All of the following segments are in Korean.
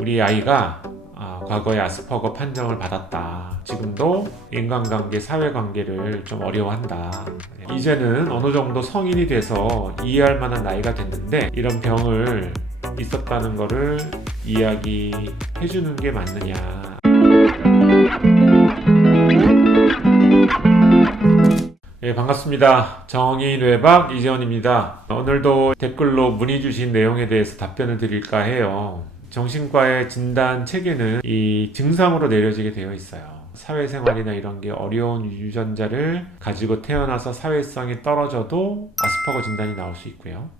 우리 아이가 과거에 아스퍼거 판정을 받았다. 지금도 인간관계, 사회관계를 좀 어려워한다. 이제는 어느 정도 성인이 돼서 이해할 만한 나이가 됐는데 이런 병을 있었다는 거를 이야기해 주는 게 맞느냐. 예, 반갑습니다. 정의뇌박 이재원입니다. 오늘도 댓글로 문의 주신 내용에 대해서 답변을 드릴까 해요. 정신과의 진단 체계는 이 증상으로 내려지게 되어 있어요. 사회생활이나 이런 게 어려운 유전자를 가지고 태어나서 사회성이 떨어져도 아스퍼거 진단이 나올 수 있고요.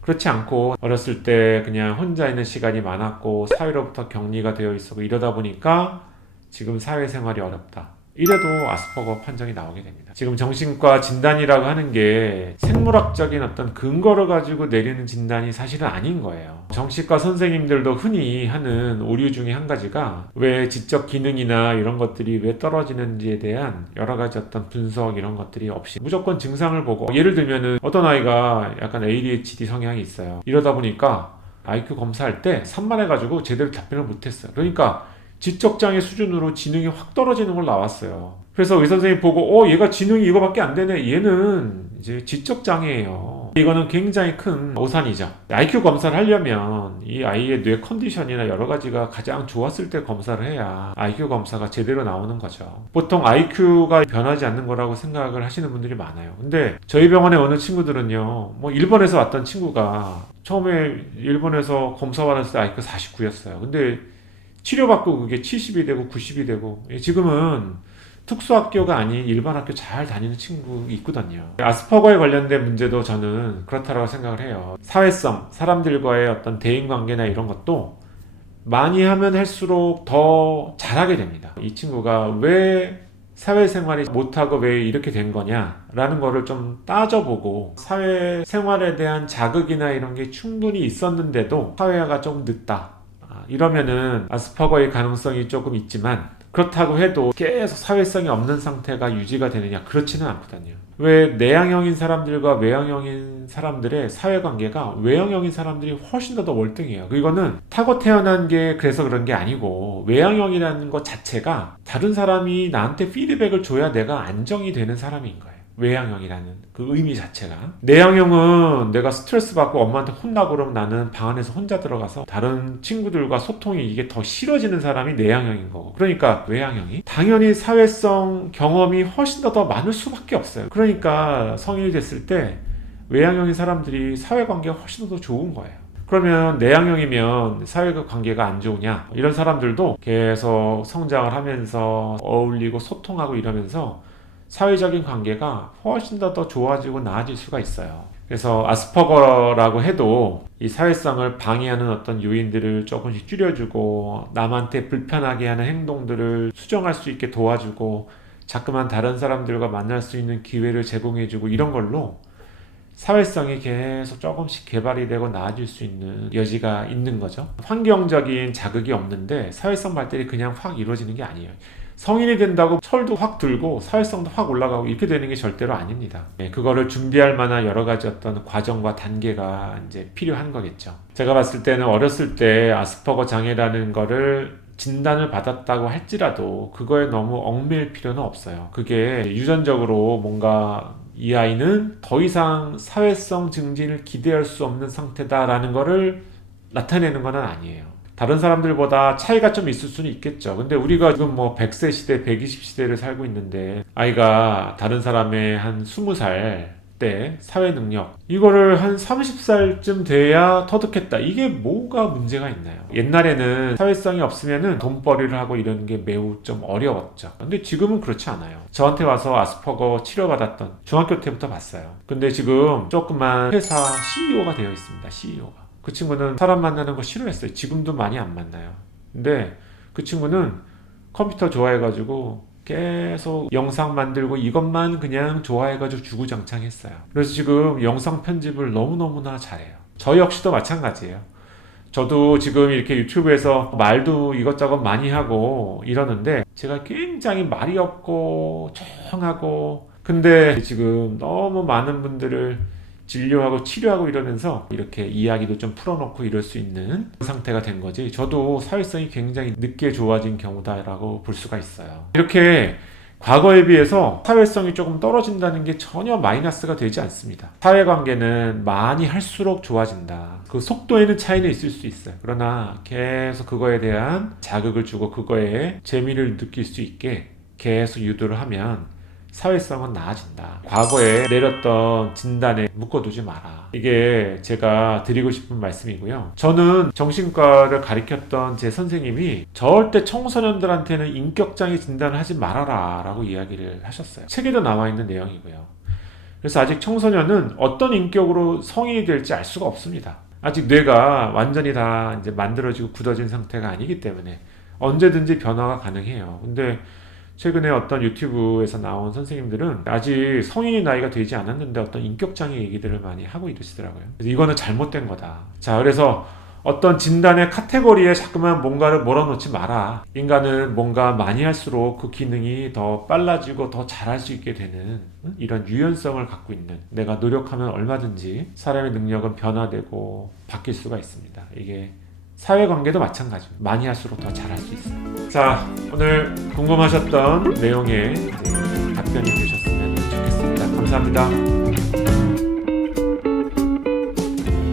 그렇지 않고 어렸을 때 그냥 혼자 있는 시간이 많았고 사회로부터 격리가 되어 있었고 이러다 보니까 지금 사회생활이 어렵다. 이래도 아스퍼거 판정이 나오게 됩니다. 지금 정신과 진단이라고 하는 게 생물학적인 어떤 근거를 가지고 내리는 진단이 사실은 아닌 거예요. 정신과 선생님들도 흔히 하는 오류 중에 한 가지가 왜 지적 기능이나 이런 것들이 왜 떨어지는지에 대한 여러 가지 어떤 분석 이런 것들이 없이 무조건 증상을 보고, 예를 들면은 어떤 아이가 약간 ADHD 성향이 있어요. 이러다 보니까 IQ 검사할 때 산만해가지고 제대로 답변을 못했어요. 그러니까 지적장애 수준으로 지능이 확 떨어지는 걸 나왔어요. 그래서 의사 선생님이 보고 얘가 지능이 이거밖에 안 되네. 얘는 이제 지적장애예요. 이거는 굉장히 큰 오산이죠. IQ 검사를 하려면 이 아이의 뇌 컨디션이나 여러 가지가 가장 좋았을 때 검사를 해야 IQ 검사가 제대로 나오는 거죠. 보통 IQ가 변하지 않는 거라고 생각을 하시는 분들이 많아요. 근데 저희 병원에 오는 친구들은요, 뭐 일본에서 왔던 친구가 처음에 일본에서 검사 받았을 때 IQ 49였어요. 근데 치료받고 그게 70이 되고 90이 되고, 지금은 특수학교가 아닌 일반 학교 잘 다니는 친구 있거든요. 아스퍼거에 관련된 문제도 저는 그렇다고 생각을 해요. 사회성, 사람들과의 어떤 대인관계나 이런 것도 많이 하면 할수록 더 잘하게 됩니다. 이 친구가 왜 사회생활이 못하고 왜 이렇게 된 거냐 라는 거를 좀 따져보고, 사회생활에 대한 자극이나 이런 게 충분히 있었는데도 사회화가 좀 늦다, 이러면은 아스퍼거의 가능성이 조금 있지만, 그렇다고 해도 계속 사회성이 없는 상태가 유지가 되느냐, 그렇지는 않거든요. 왜 내향형인 사람들과 외향형인 사람들의 사회관계가 외향형인 사람들이 훨씬 더 월등해요. 이거는 타고 태어난 게 그래서 그런 게 아니고, 외향형이라는 것 자체가 다른 사람이 나한테 피드백을 줘야 내가 안정이 되는 사람인 거예요. 외향형이라는 그 의미 자체가. 내향형은 내가 스트레스 받고 엄마한테 혼나고 그러면 나는 방 안에서 혼자 들어가서 다른 친구들과 소통이 이게 더 싫어지는 사람이 내향형인 거고, 그러니까 외향형이 당연히 사회성 경험이 훨씬 더 많을 수밖에 없어요. 그러니까 성인이 됐을 때 외향형인 사람들이 사회관계가 훨씬 더 좋은 거예요. 그러면 내향형이면 사회관계가 안 좋으냐? 이런 사람들도 계속 성장을 하면서 어울리고 소통하고 이러면서 사회적인 관계가 훨씬 더 좋아지고 나아질 수가 있어요. 그래서 아스퍼거라고 해도 이 사회성을 방해하는 어떤 요인들을 조금씩 줄여주고, 남한테 불편하게 하는 행동들을 수정할 수 있게 도와주고, 자꾸만 다른 사람들과 만날 수 있는 기회를 제공해주고, 이런 걸로 사회성이 계속 조금씩 개발이 되고 나아질 수 있는 여지가 있는 거죠. 환경적인 자극이 없는데 사회성 발달이 그냥 확 이루어지는 게 아니에요. 성인이 된다고 철도 확 들고 사회성도 확 올라가고 이렇게 되는 게 절대로 아닙니다. 그거를 준비할 만한 여러 가지 어떤 과정과 단계가 이제 필요한 거겠죠. 제가 봤을 때는 어렸을 때 아스퍼거 장애라는 거를 진단을 받았다고 할지라도 그거에 너무 얽매일 필요는 없어요. 그게 유전적으로 뭔가 이 아이는 더 이상 사회성 증진을 기대할 수 없는 상태다라는 거를 나타내는 건 아니에요. 다른 사람들보다 차이가 좀 있을 수는 있겠죠. 근데 우리가 지금 뭐 100세 시대, 120시대를 살고 있는데, 아이가 다른 사람의 한 20살 때 사회 능력, 이거를 한 30살쯤 돼야 터득했다. 이게 뭐가 문제가 있나요? 옛날에는 사회성이 없으면은 돈벌이를 하고 이러는 게 매우 좀 어려웠죠. 근데 지금은 그렇지 않아요. 저한테 와서 아스퍼거 치료받았던 중학교 때부터 봤어요. 근데 지금 조그만 회사 CEO가 되어 있습니다. CEO가. 그 친구는 사람 만나는 거 싫어했어요. 지금도 많이 안 만나요. 근데 그 친구는 컴퓨터 좋아해가지고 계속 영상 만들고 이것만 그냥 좋아해가지고 주구장창했어요. 그래서 지금 영상 편집을 너무너무나 잘해요. 저 역시도 마찬가지예요. 저도 지금 이렇게 유튜브에서 말도 이것저것 많이 하고 이러는데, 제가 굉장히 말이 없고 조용하고, 근데 지금 너무 많은 분들을 진료하고 치료하고 이러면서 이렇게 이야기도 좀 풀어놓고 이럴 수 있는 상태가 된 거지. 저도 사회성이 굉장히 늦게 좋아진 경우다라고 볼 수가 있어요. 이렇게 과거에 비해서 사회성이 조금 떨어진다는 게 전혀 마이너스가 되지 않습니다. 사회관계는 많이 할수록 좋아진다. 그 속도에는 차이는 있을 수 있어요. 그러나 계속 그거에 대한 자극을 주고 그거에 재미를 느낄 수 있게 계속 유도를 하면 사회성은 나아진다. 과거에 내렸던 진단에 묶어두지 마라. 이게 제가 드리고 싶은 말씀이고요. 저는 정신과를 가르쳤던 제 선생님이 절대 청소년들한테는 인격장애 진단을 하지 말아라 라고 이야기를 하셨어요. 책에도 나와 있는 내용이고요. 그래서 아직 청소년은 어떤 인격으로 성인이 될지 알 수가 없습니다. 아직 뇌가 완전히 다 이제 만들어지고 굳어진 상태가 아니기 때문에 언제든지 변화가 가능해요. 근데 최근에 어떤 유튜브에서 나온 선생님들은 아직 성인의 나이가 되지 않았는데 어떤 인격장애 얘기들을 많이 하고 이러시더라고요. 그래서 이거는 잘못된 거다. 자, 그래서 어떤 진단의 카테고리에 자꾸만 뭔가를 몰아넣지 마라. 인간은 뭔가 많이 할수록 그 기능이 더 빨라지고 더 잘할 수 있게 되는 이런 유연성을 갖고 있는, 내가 노력하면 얼마든지 사람의 능력은 변화되고 바뀔 수가 있습니다. 이게 사회관계도 마찬가지입니다. 많이 할수록 더 잘할 수 있어요. 자, 오늘 궁금하셨던 내용에 답변이 되셨으면 좋겠습니다. 감사합니다.